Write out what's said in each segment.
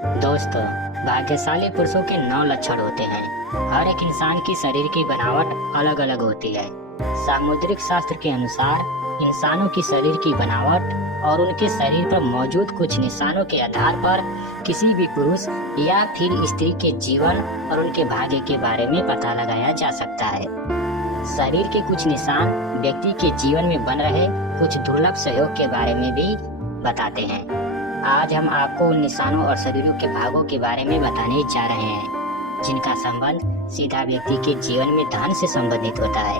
दोस्तों, भाग्यशाली पुरुषों के 9 लक्षण होते हैं। हर एक इंसान की शरीर की बनावट अलग अलग होती है। सामुद्रिक शास्त्र के अनुसार इंसानों की शरीर की बनावट और उनके शरीर पर मौजूद कुछ निशानों के आधार पर किसी भी पुरुष या फिर स्त्री के जीवन और उनके भाग्य के बारे में पता लगाया जा सकता है। शरीर के कुछ निशान व्यक्ति के जीवन में बन रहे कुछ दुर्लभ सहयोग के बारे में भी बताते हैं। आज हम आपको उन निशानों और शरीरों के भागों के बारे में बताने जा रहे हैं जिनका संबंध सीधा व्यक्ति के जीवन में धन से संबंधित होता है,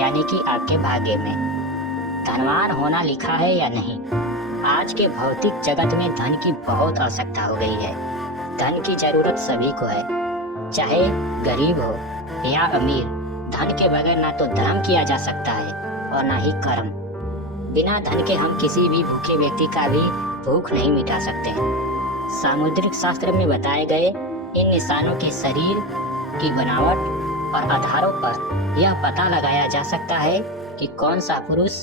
यानी कि आपके भाग्य में। धनवान होना लिखा है या नहीं? आज के भौतिक जगत में धन की बहुत आवश्यकता हो गई है। धन की जरूरत सभी को है, चाहे गरीब हो या अमीर। धन के बगैर ना तो धर्म किया जा सकता है और ना ही कर्म। बिना धन के हम किसी भी भूखे व्यक्ति का भी भूख नहीं मिटा सकते। सामुद्रिक शास्त्र में बताए गए इन निशानों के शरीर की बनावट और आधारों पर यह पता लगाया जा सकता है कि कौन सा पुरुष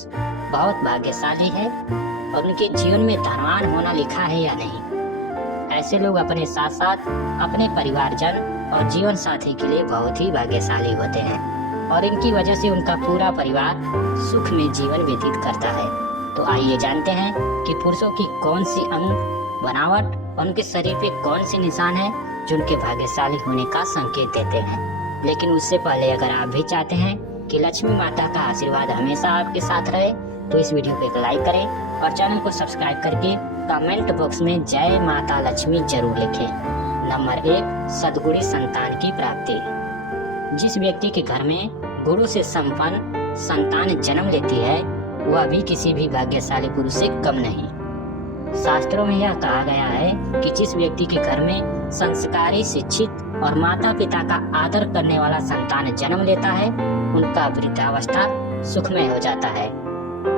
बहुत भाग्यशाली है और उनके जीवन में धनवान होना लिखा है या नहीं। ऐसे लोग अपने साथ साथ अपने परिवारजन और जीवन साथी के लिए बहुत ही भाग्यशाली होते हैं और इनकी वजह से उनका पूरा परिवार सुख में जीवन व्यतीत करता है। तो आइए जानते हैं कि पुरुषों की कौन सी अंग बनावट और उनके शरीर पे कौन से निशान है जो उनके भाग्यशाली होने का संकेत देते हैं। लेकिन उससे पहले अगर आप भी चाहते हैं कि लक्ष्मी माता का आशीर्वाद हमेशा आपके साथ रहे तो इस वीडियो को एक लाइक करें और चैनल को सब्सक्राइब करके कमेंट बॉक्स में जय माता लक्ष्मी जरूर लिखें। नंबर 1, सद्गुणी संतान की प्राप्ति। जिस व्यक्ति के घर में गुरु से संपन्न संतान जन्म लेती है वह भी किसी भी भाग्यशाली पुरुष से कम नहीं। शास्त्रों में यह कहा गया है कि जिस व्यक्ति के घर में संस्कारी, शिक्षित और माता पिता का आदर करने वाला संतान जन्म लेता है उनका वृद्धावस्था सुखमय हो जाता है।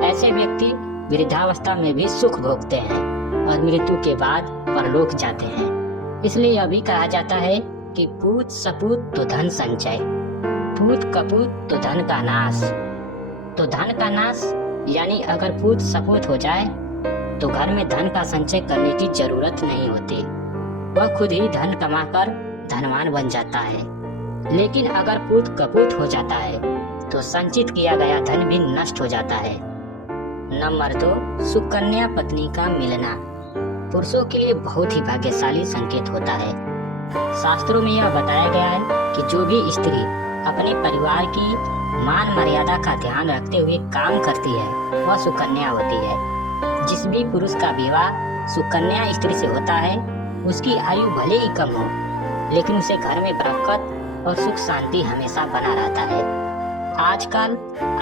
ऐसे व्यक्ति वृद्धावस्था में भी सुख भोगते हैं और मृत्यु के बाद परलोक जाते हैं। इसलिए यह भी कहा जाता है कि पूत सपूत तो धन संचय, पूत कपूत तो धन का नाश। तो धन का नाश यानी अगर पूत सपूत हो जाए तो घर में धन का संचय करने की जरूरत नहीं होती, वह खुद ही धन कमाकर धनवान बन जाता है। लेकिन अगर पूत कपूत हो जाता है तो संचित किया गया धन भी नष्ट हो जाता है। नंबर 2, सुकन्या पत्नी का मिलना पुरुषों के लिए बहुत ही भाग्यशाली संकेत होता है। शास्त्रों में यह बताया गया है कि जो भी स्त्री अपने परिवार की मान मर्यादा का ध्यान रखते हुए काम करती है वह सुकन्या होती है। जिस भी पुरुष का विवाह सुकन्या स्त्री से होता है उसकी आयु भले ही कम हो लेकिन उसे घर में बरकत और सुख शांति हमेशा बना रहता है। आजकल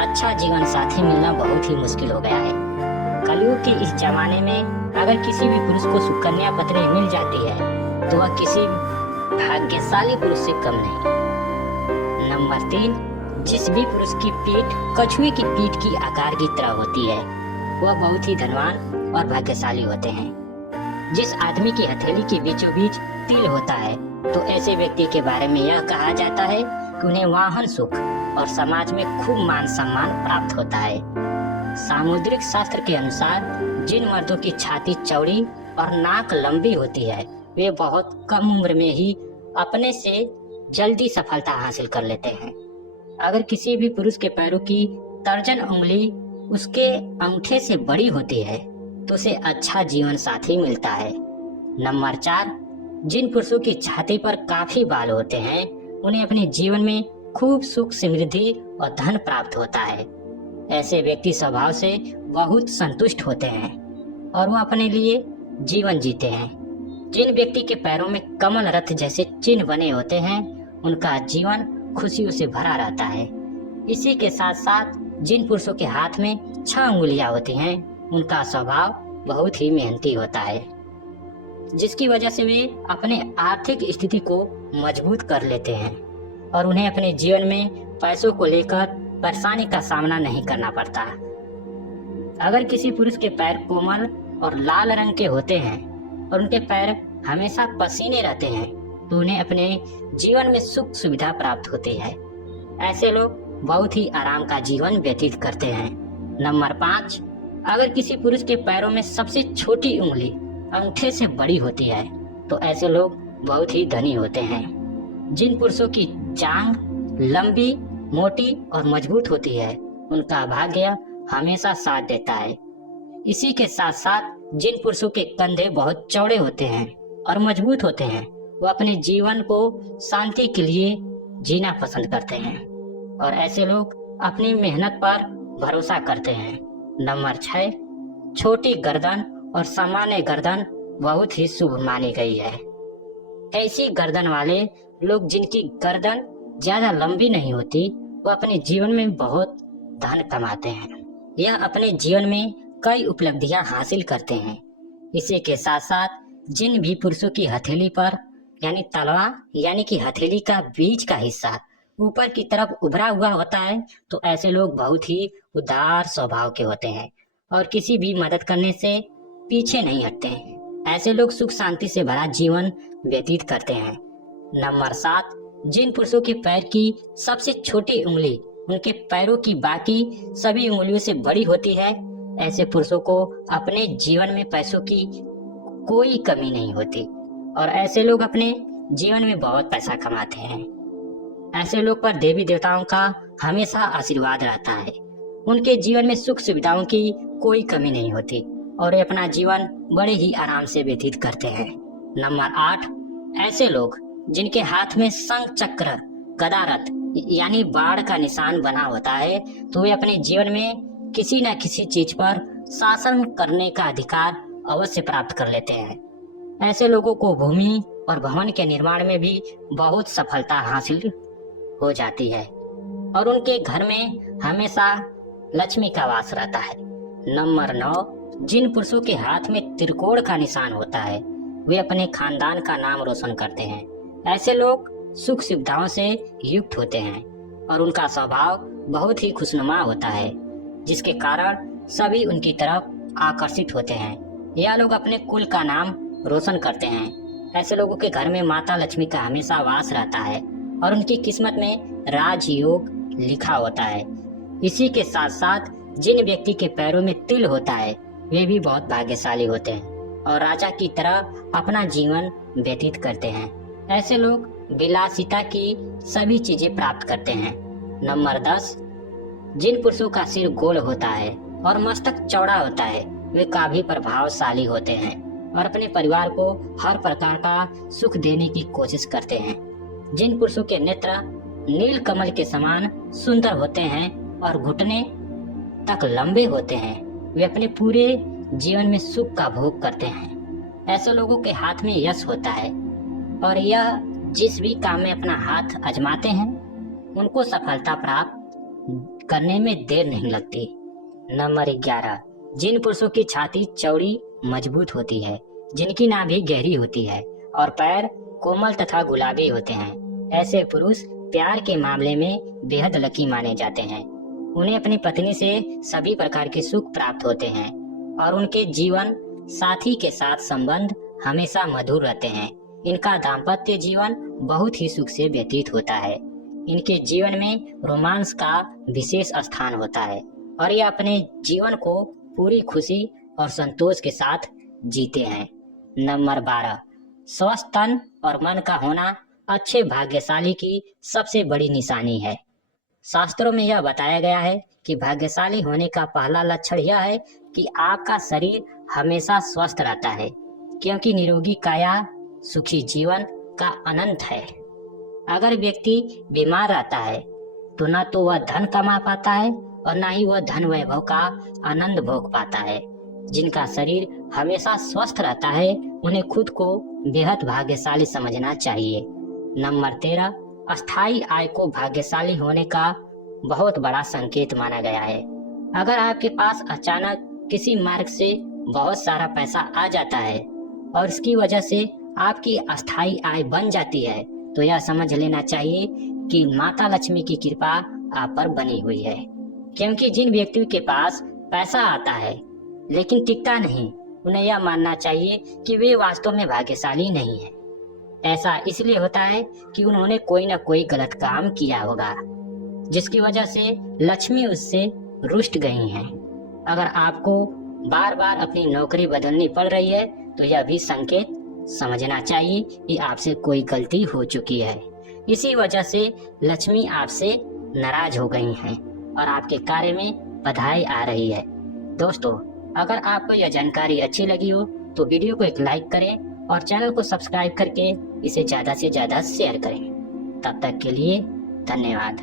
अच्छा जीवन साथी मिलना बहुत ही मुश्किल हो गया है। कलयुग के इस जमाने में अगर किसी भी पुरुष को सुकन्या पत्नी मिल जाती है तो वह किसी भाग्यशाली पुरुष से कम नहीं। नंबर 3, जिस भी पुरुष की पीठ कछुए की पीठ की आकार की तरह होती है वह बहुत ही धनवान और भाग्यशाली होते हैं। जिस आदमी की हथेली के बीचों बीच तिल होता है तो ऐसे व्यक्ति के बारे में यह कहा जाता है कि उन्हें वाहन सुख और समाज में खूब मान सम्मान प्राप्त होता है। सामुद्रिक शास्त्र के अनुसार जिन मर्दों की छाती चौड़ी और नाक लंबी होती है वे बहुत कम उम्र में ही अपने से जल्दी सफलता हासिल कर लेते हैं। अगर किसी भी पुरुष के पैरों की तर्जन उंगली उसके अंगूठे से बड़ी होती है तो उसे अच्छा जीवन साथी मिलता है। नंबर 4, जिन पुरुषों की छाती पर काफी बाल होते हैं उन्हें अपने जीवन में खूब सुख, समृद्धि और धन प्राप्त होता है। ऐसे व्यक्ति स्वभाव से बहुत संतुष्ट होते हैं और वह अपने लिए जीवन जीते हैं। जिन व्यक्ति के पैरों में कमल रथ जैसे चिन्ह बने होते हैं उनका जीवन खुशियों से भरा रहता है। इसी के साथ साथ जिन पुरुषों के हाथ में 6 उंगलियां होती हैं उनका स्वभाव बहुत ही मेहनती होता है जिसकी वजह से वे अपने आर्थिक स्थिति को मजबूत कर लेते हैं और उन्हें अपने जीवन में पैसों को लेकर परेशानी का सामना नहीं करना पड़ता। अगर किसी पुरुष के पैर कोमल और लाल रंग के होते हैं और उनके पैर हमेशा पसीने रहते हैं तो उन्हें अपने जीवन में सुख सुविधा प्राप्त होती है। ऐसे लोग बहुत ही आराम का जीवन व्यतीत करते हैं। नंबर 5, अगर किसी पुरुष के पैरों में सबसे छोटी उंगली अंगूठे से बड़ी होती है तो ऐसे लोग बहुत ही धनी होते हैं। जिन पुरुषों की जांग लंबी, मोटी और मजबूत होती है, उनका भाग्य हमेशा साथ देता है। इसी के साथ साथ जिन पुरुषों के कंधे बहुत चौड़े होते हैं और मजबूत होते हैं, वो अपने जीवन को शांति के लिए जीना पसंद करते हैं और ऐसे लोग अपनी मेहनत पर भरोसा करते हैं। नंबर 6, छोटी गर्दन और सामान्य गर्दन बहुत ही शुभ मानी गई है। ऐसी गर्दन वाले लोग जिनकी गर्दन ज्यादा लंबी नहीं होती, वो अपने जीवन में बहुत धन कमाते हैं। यह अपने जीवन में कई उपलब्धियां हासिल करते हैं। इसी के साथ साथ जिन भी पुरुषों की हथेली पर यानी तलवा यानी कि हथेली का बीच का हिस्सा ऊपर की तरफ उभरा हुआ होता है, तो ऐसे लोग बहुत ही उदार स्वभाव के होते हैं और किसी भी मदद करने से पीछे नहीं हटते हैं। ऐसे लोग सुख शांति से भरा जीवन व्यतीत करते हैं। नंबर 7, जिन पुरुषों के पैर की सबसे छोटी उंगली उनके पैरों की बाकी सभी उंगलियों से बड़ी होती है, ऐसे पुरुषों को अपने जीवन में पैसों की कोई कमी नहीं होती और ऐसे लोग अपने जीवन में बहुत पैसा कमाते हैं। ऐसे लोग पर देवी देवताओं का हमेशा आशीर्वाद रहता है। उनके जीवन में सुख सुविधाओं की कोई कमी नहीं होती और वे अपना जीवन बड़े ही आराम से व्यतीत करते हैं। नंबर 8, ऐसे लोग जिनके हाथ में शंख चक्र गदारथ यानी बाढ़ का निशान बना होता है, तो वे अपने जीवन में किसी न किसी चीज पर शासन करने का अधिकार अवश्य प्राप्त कर लेते हैं। ऐसे लोगों को भूमि और भवन के निर्माण में भी बहुत सफलता हासिल हो जाती है और उनके घर में हमेशा लक्ष्मी का वास रहता है। नंबर 9, जिन पुरुषों के हाथ में त्रिकोण का निशान होता है, वे अपने खानदान का नाम रोशन करते हैं। ऐसे लोग सुख सुविधाओं से युक्त होते हैं और उनका स्वभाव बहुत ही खुशनुमा होता है, जिसके कारण सभी उनकी तरफ आकर्षित होते हैं। यह लोग अपने कुल का नाम रोशन करते हैं। ऐसे लोगों के घर में माता लक्ष्मी का हमेशा वास रहता है और उनकी किस्मत में राजयोग लिखा होता है। इसी के साथ साथ जिन व्यक्ति के पैरों में तिल होता है, वे भी बहुत भाग्यशाली होते हैं और राजा की तरह अपना जीवन व्यतीत करते हैं। ऐसे लोग विलासिता की सभी चीजें प्राप्त करते हैं। नंबर 10, जिन पुरुषों का सिर गोल होता है और मस्तक चौड़ा होता है, वे काफी प्रभावशाली होते हैं और अपने परिवार को हर प्रकार का सुख देने की कोशिश करते हैं। जिन पुरुषों के नेत्र नील कमल के समान सुंदर होते हैं और घुटने तक लंबे होते हैं, वे अपने पूरे जीवन में सुख का भोग करते हैं। ऐसे लोगों के हाथ में यश होता है और यह जिस भी काम में अपना हाथ आजमाते हैं, उनको सफलता प्राप्त करने में देर नहीं लगती। नंबर 11, जिन पुरुषों की छाती चौड़ी मजबूत होती है, जिनकी नाभि गहरी होती है और पैर कोमल तथा गुलाबी होते हैं, ऐसे पुरुष प्यार के मामले में बेहद लकी माने जाते हैं। उन्हें अपनी पत्नी से सभी प्रकार के सुख प्राप्त होते हैं और उनके जीवन साथी के साथ संबंध हमेशा मधुर रहते हैं। इनका दाम्पत्य जीवन बहुत ही सुख से व्यतीत होता है। इनके जीवन में रोमांस का विशेष स्थान होता है और ये अपने जीवन को पूरी खुशी और संतोष के साथ जीते हैं। नंबर 12, स्वस्थ तन और मन का होना अच्छे भाग्यशाली की सबसे बड़ी निशानी है। शास्त्रों में यह बताया गया है कि भाग्यशाली होने का पहला लक्षण यह है कि आपका शरीर हमेशा स्वस्थ रहता है, क्योंकि निरोगी काया सुखी जीवन का अनंत है। अगर व्यक्ति बीमार रहता है तो न तो वह धन कमा पाता है और न ही वह धन वैभव का आनंद भोग पाता है। जिनका शरीर हमेशा स्वस्थ रहता है, उन्हें खुद को बेहद भाग्यशाली समझना चाहिए। नंबर 13, अस्थायी आय को भाग्यशाली होने का बहुत बड़ा संकेत माना गया है। अगर आपके पास अचानक किसी मार्ग से बहुत सारा पैसा आ जाता है और इसकी वजह से आपकी अस्थायी आय बन जाती है, तो यह समझ लेना चाहिए कि माता लक्ष्मी की कृपा आप पर बनी हुई है। क्योंकि जिन व्यक्तियों के पास पैसा आता है लेकिन टिकता नहीं, उन्हें यह मानना चाहिए कि वे वास्तव में भाग्यशाली नहीं है। ऐसा इसलिए होता है कि उन्होंने कोई न कोई गलत काम किया होगा, जिसकी वजह से लक्ष्मी उससे रुष्ट गई हैं। अगर आपको बार बार अपनी नौकरी बदलनी पड़ रही है, तो यह भी संकेत समझना चाहिए कि आपसे कोई गलती हो चुकी है। इसी वजह से लक्ष्मी आपसे नाराज हो गई हैं और आपके कार्य में बाधाएं आ रही है। दोस्तों, अगर आपको यह जानकारी अच्छी लगी हो तो वीडियो को एक लाइक करें और चैनल को सब्सक्राइब करके इसे ज़्यादा से ज़्यादा शेयर करें। तब तक के लिए धन्यवाद।